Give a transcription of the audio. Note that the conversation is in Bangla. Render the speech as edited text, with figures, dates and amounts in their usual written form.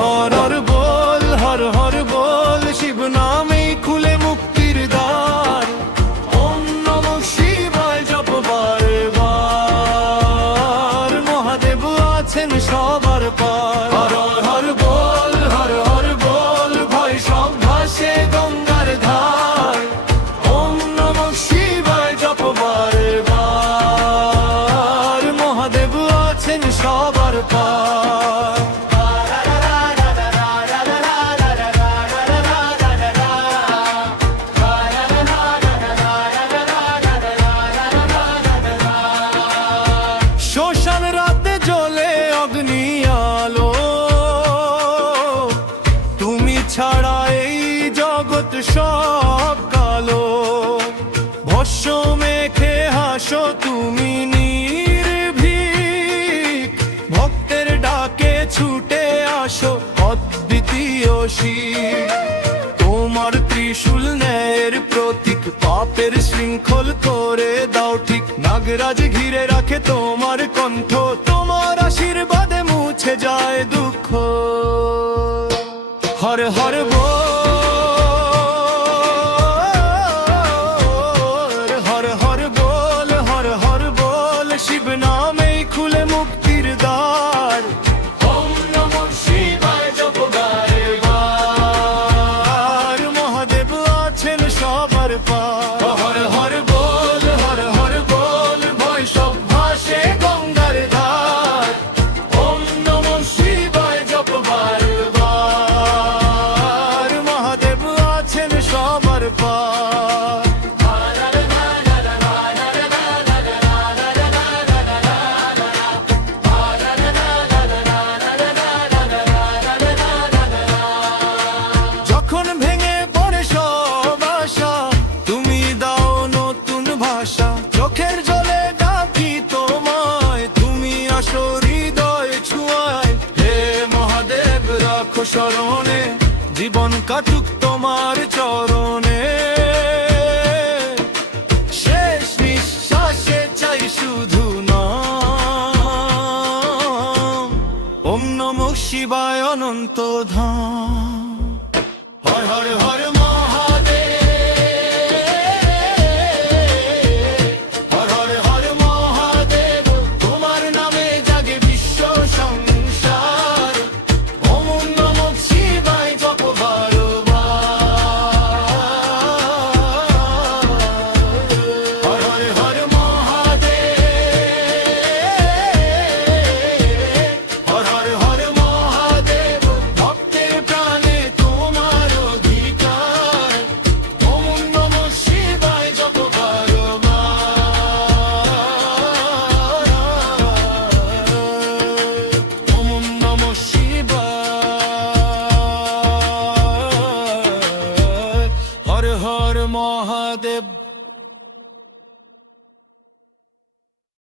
হর হর বল শিব নামে খুলে মুক্তির দ্বার। ওম নমঃ শিবায় জপ বারবার, মহাদেব আছেন সবার পার। হর হর বল ভয় সব ভাসে গঙ্গার ধার। ওম নমঃ শিবায় জপ বারবার, মহাদেব আছেন সবার পার। শ্মশান রাতে জ্বলে অগ্নি আলো, তুমি ছাড়া এই জগৎ সব কালো। ভস্য মেখে হাসো তুমি নির্ভীক, ভক্তের ডাকে ছুটে আসো অদ্বিতীয় শিব। তোমার ত্রিশূল ন্যায়ের প্রতীক, পাপের শৃঙ্খল করে দাও ঠিক। নাগরাজ ঘিরে রাখে তোমার কণ্ঠ, তোমার আশীর্বাদে মুছে যায় দুঃখ। হর হর বল হর হর বল শিব নামেই খুলে মুক্তির দ্বার। ওম নমঃ শিবায় জপ বারবার, মহাদেব আছেন সবার পার। হর হর বল ভয় সব ভাসে গঙ্গার ধার। ওম নমঃ শিবায় জপ বারবার, মহাদেব আছেন সবার পার। যখন ভেঙে পড়ে সব আশা, তুমি দাও নতুন ভাষা। চোখের জলে ডাকি তোমায়, তুমি আসো হৃদয় ছুঁয়ায়। হে মহাদেব রাখো শরণে, জীবন কাটুক তোমার চরণে। শেষ নিঃশ্বাসে চাই শুধু নাম, ওম নমঃ শিবায় অনন্ত ধাম। হর হর হর মহাদেব, হর হর মহাদেব, তোমার নামে জাগে বিশ্ব সংসার। ওম নমঃ শিবায় জপ বারবার। হর হর মহাদেব, হর হর মহাদেব, ভক্তের প্রাণে তোমার অধিকার। ওম নমঃ শিবায় জপ বারবার। ওম নমঃ শিবায়, হর হর মহাদেব।